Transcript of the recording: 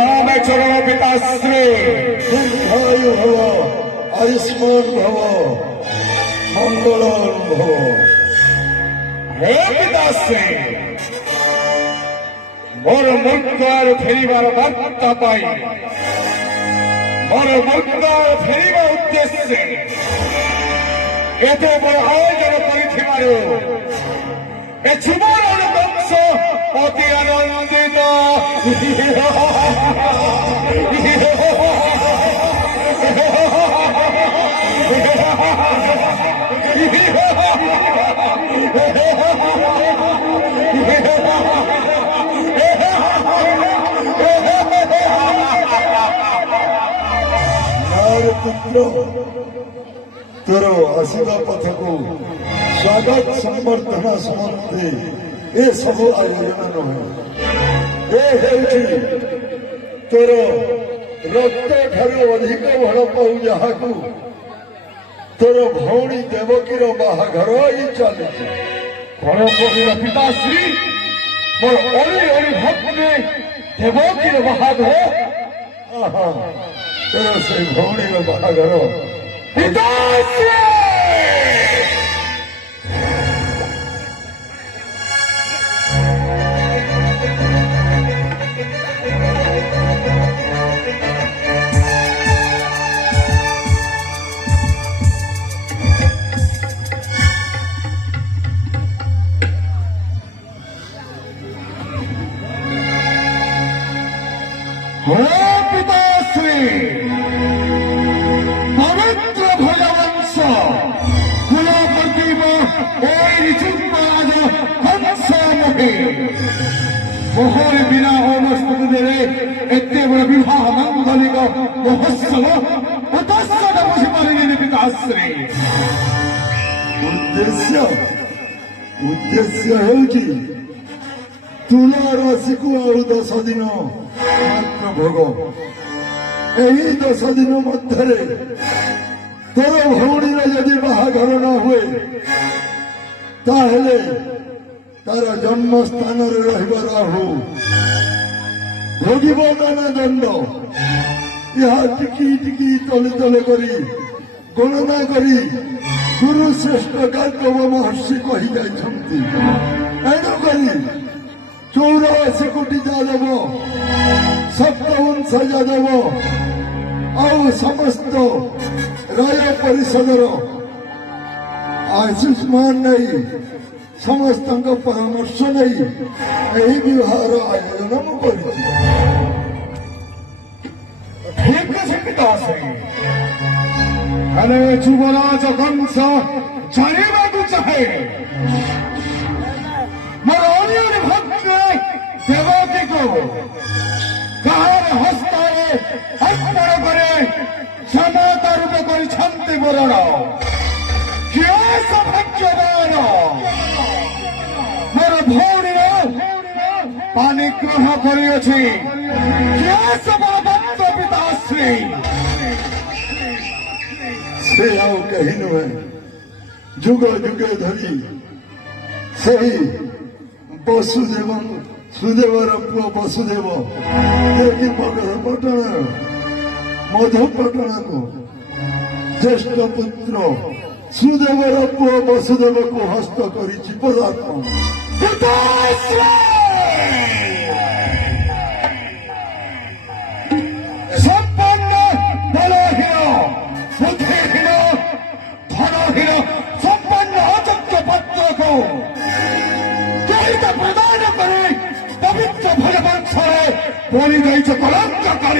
चरण पिताश्री दीर्घायु भव आयुष्मान भव मंगलान भव। हे पिताश्री मोर मुंडार फेरिबार बार्ता पाई मोर मुंडार फेरिबा उद्देश्य एते बड़ आयोजन करिथिबारु ए जुबन वंश अति आनंदित पुत्र तोर आसवा पथ को स्वागत संबर्धना समर्थे ए सब आयोजन नुहे तोर रक्त ठारू अधिक भल पाऊ जहाँ तोर भौणी देवकीर बाहाघर ही चली कौन कहला पिताश्री मोर अली अली भक्ति देवकीर बाहाघर तोर से भौणीर बाहाघर पिताश्री पवित्र भगवंश कुलपति हंस मुहे मोहर बिना होमस्तुति एत बड़ विवाह मांगलिक महोत्सव उद्देश्य बुझी पारे पिताश्री उद्देश्य होगी तुला राशि को आउ 10 दिन मात्र भोग यही 10 दिन मध्य तोर भौणी जदि बाहाघर न हुए ताहले तार जन्म स्थान राहु भोगव नाना दंड यहाँ टिकी टिकी तले तले करी गणना करी गुरु श्रेष्ठ गार्गव महर्षि कही जाइछन्ति एणु करी 84 कोटी यादव सप्तवंश यादव आउ समस्त राय परिषदर आयुष्मान नहीं समस्त परामर्श नहीं यही विवाह आयोजन मुझे ठीक है पिताश्री जुवराज वंश जाने चाहे मोर अली भक्त देवकी को कहार हस्तारे अर्पण करे क्षमता रूप कर बरण किए सौभाग्यवान मोर भौणी पानिग्रह करिअछि किए सब भक्त पिताश्री से आउ कही नुहे जुग जुगे धरी सही वसुदेव सुदेवर पुओ वसुदेव देवी पटण मधुपटण को ज्येष्ठ पुत्र सुदेवर पुओ वसुदेव को हस्त कर पदार्पण संपन्न बलहीन बुद्धिहीन धनहीन संपन्न अयोग्य पत्र को प्रदान करे पवित्र भगवंश बोली कलंक कर